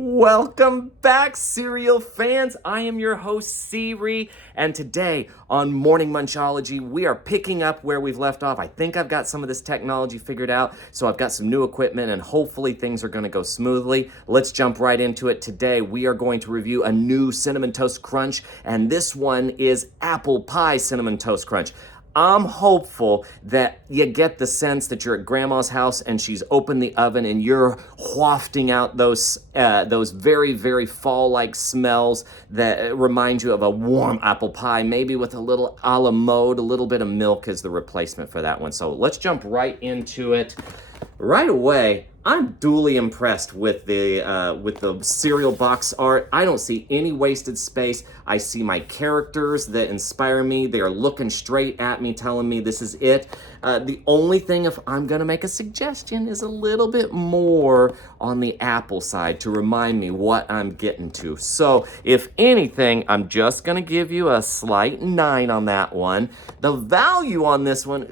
Welcome back, cereal fans. I am your host, Siri, and today on Morning Munchology, we are picking up where we've left off. I think I've got some of this technology figured out, so I've got some new equipment, and hopefully things are going to go smoothly. Let's jump right into it. Today, we are going to review a new Cinnamon Toast Crunch, and this one is Apple Pie Cinnamon Toast Crunch. I'm hopeful that you get the sense that you're at grandma's house and she's opened the oven and you're wafting out those very, very fall-like smells that remind you of a warm apple pie, maybe with a little a la mode, a little bit of milk as the replacement for that one. So let's jump right into it. Right away, I'm duly impressed with the cereal box art. I don't see any wasted space. I see my characters that inspire me. They are looking straight at me, telling me this is it. The only thing, if I'm gonna make a suggestion, is a little bit more on the apple side to remind me what I'm getting to. So, if anything, I'm just gonna give you a slight 9 on that one. The value on this one,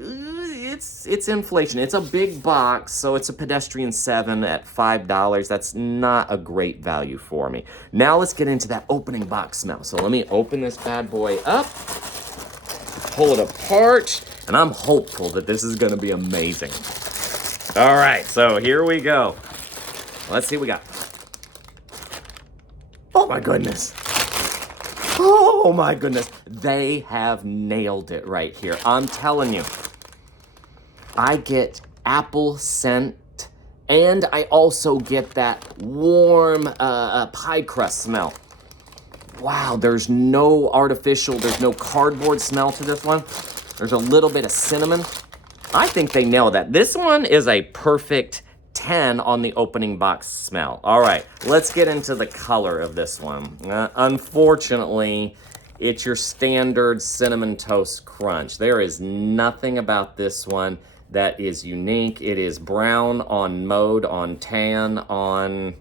it's inflation. It's a big box, so it's a pedestrian 7 at $5. That's not a great value for me. Now let's get into that opening box smell. So let me open this bad boy up, pull it apart, and I'm hopeful that this is gonna be amazing. All right, so here we go. Let's see what we got. Oh my goodness. Oh my goodness. They have nailed it right here. I'm telling you. I get apple scent, and I also get that warm pie crust smell. Wow, there's no artificial, there's no cardboard smell to this one. There's a little bit of cinnamon. I think they nailed that. This one is a perfect 10 on the opening box smell. All right, let's get into the color of this one. Unfortunately, it's your standard Cinnamon Toast Crunch. There is nothing about this one that is unique. It is brown on mode, on tan, on,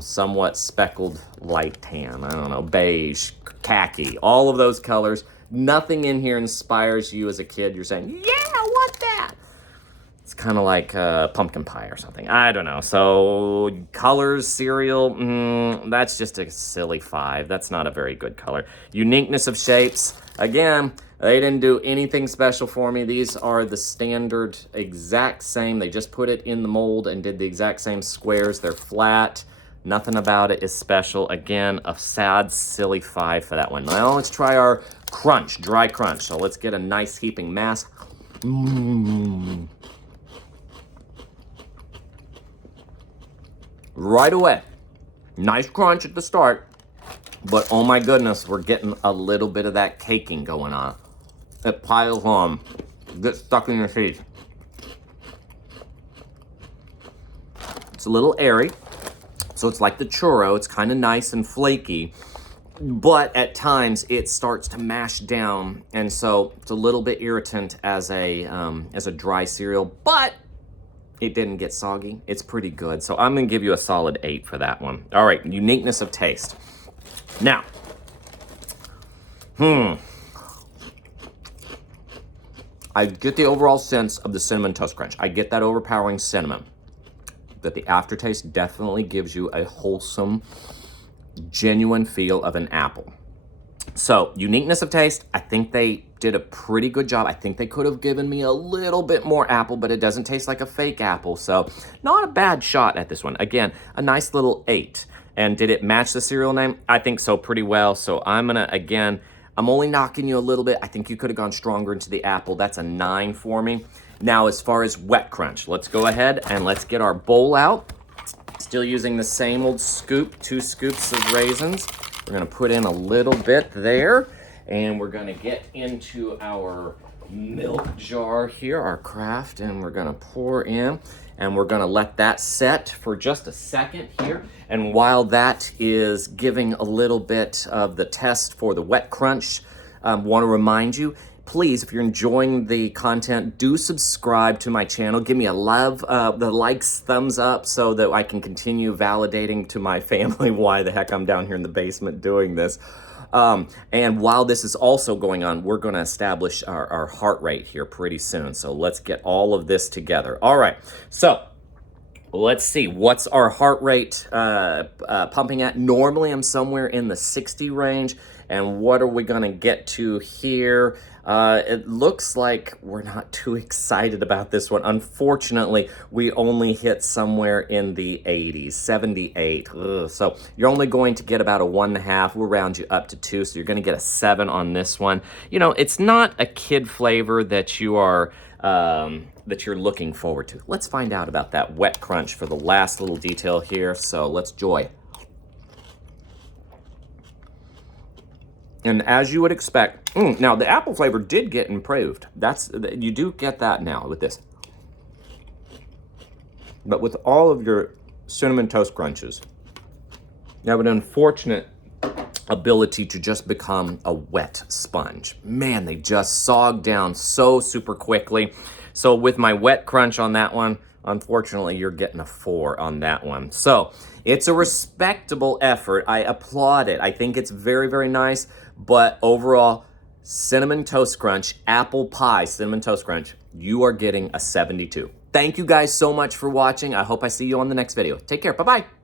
somewhat speckled light tan. I don't know, beige, khaki, all of those colors. Nothing in here inspires you as a kid. You're saying, yeah, I want that. It's kind of like pumpkin pie or something. I don't know. So colors, cereal, that's just a silly 5. That's not a very good color. Uniqueness of shapes, again, they didn't do anything special for me. These are the standard exact same. They just put it in the mold and did the exact same squares. They're flat. Nothing about it is special. Again, a sad, silly 5 for that one. Now let's try our crunch, dry crunch. So let's get a nice heaping mass. Right away. Nice crunch at the start. But oh my goodness, we're getting a little bit of that caking going on. It piles on, gets stuck in your teeth. It's a little airy, so it's like the churro. It's kind of nice and flaky, but at times it starts to mash down, and so it's a little bit irritant as a dry cereal. But it didn't get soggy. It's pretty good, so I'm gonna give you a solid 8 for that one. All right, uniqueness of taste. Now, I get the overall sense of the Cinnamon Toast Crunch. I get that overpowering cinnamon. But the aftertaste definitely gives you a wholesome, genuine feel of an apple. So, uniqueness of taste, I think they did a pretty good job. I think they could have given me a little bit more apple, but it doesn't taste like a fake apple. So, not a bad shot at this one. Again, a nice little 8. And did it match the cereal name? I think so pretty well. So, I'm only knocking you a little bit. I think you could have gone stronger into the apple. That's a 9 for me. Now, as far as wet crunch, let's go ahead and let's get our bowl out. Still using the same old scoop, 2 scoops of raisins. We're gonna put in a little bit there, and we're gonna get into our milk jar here, our Kraft, and we're gonna pour in, and we're gonna let that set for just a second here. And while that is giving a little bit of the test for the wet crunch, want to remind you, please, if you're enjoying the content, do subscribe to my channel. Give me a love, the likes, thumbs up, so that I can continue validating to my family why the heck I'm down here in the basement doing this. And while this is also going on, we're going to establish our heart rate here pretty soon. So let's get all of this together. All right. So Let's see, what's our heart rate pumping at? Normally I'm somewhere in the 60 range. And what are we gonna get to here? It looks like we're not too excited about this one. Unfortunately, we only hit somewhere in the 80s, 78. Ugh. So you're only going to get about a 1.5. We'll round you up to 2, so you're gonna get a 7 on this one. You know, it's not a kid flavor that you are that you're looking forward to. Let's find out about that wet crunch for the last little detail here. So let's joy. And as you would expect, now the apple flavor did get improved. You do get that now with this. But with all of your Cinnamon Toast Crunches, you have an unfortunate ability to just become a wet sponge. Man, they just sog down so super quickly. So with my wet crunch on that one, unfortunately, you're getting a 4 on that one. So it's a respectable effort. I applaud it. I think it's very, very nice. But overall, Cinnamon Toast Crunch, apple pie Cinnamon Toast Crunch, you are getting a 72. Thank you guys so much for watching. I hope I see you on the next video. Take care. Bye-bye.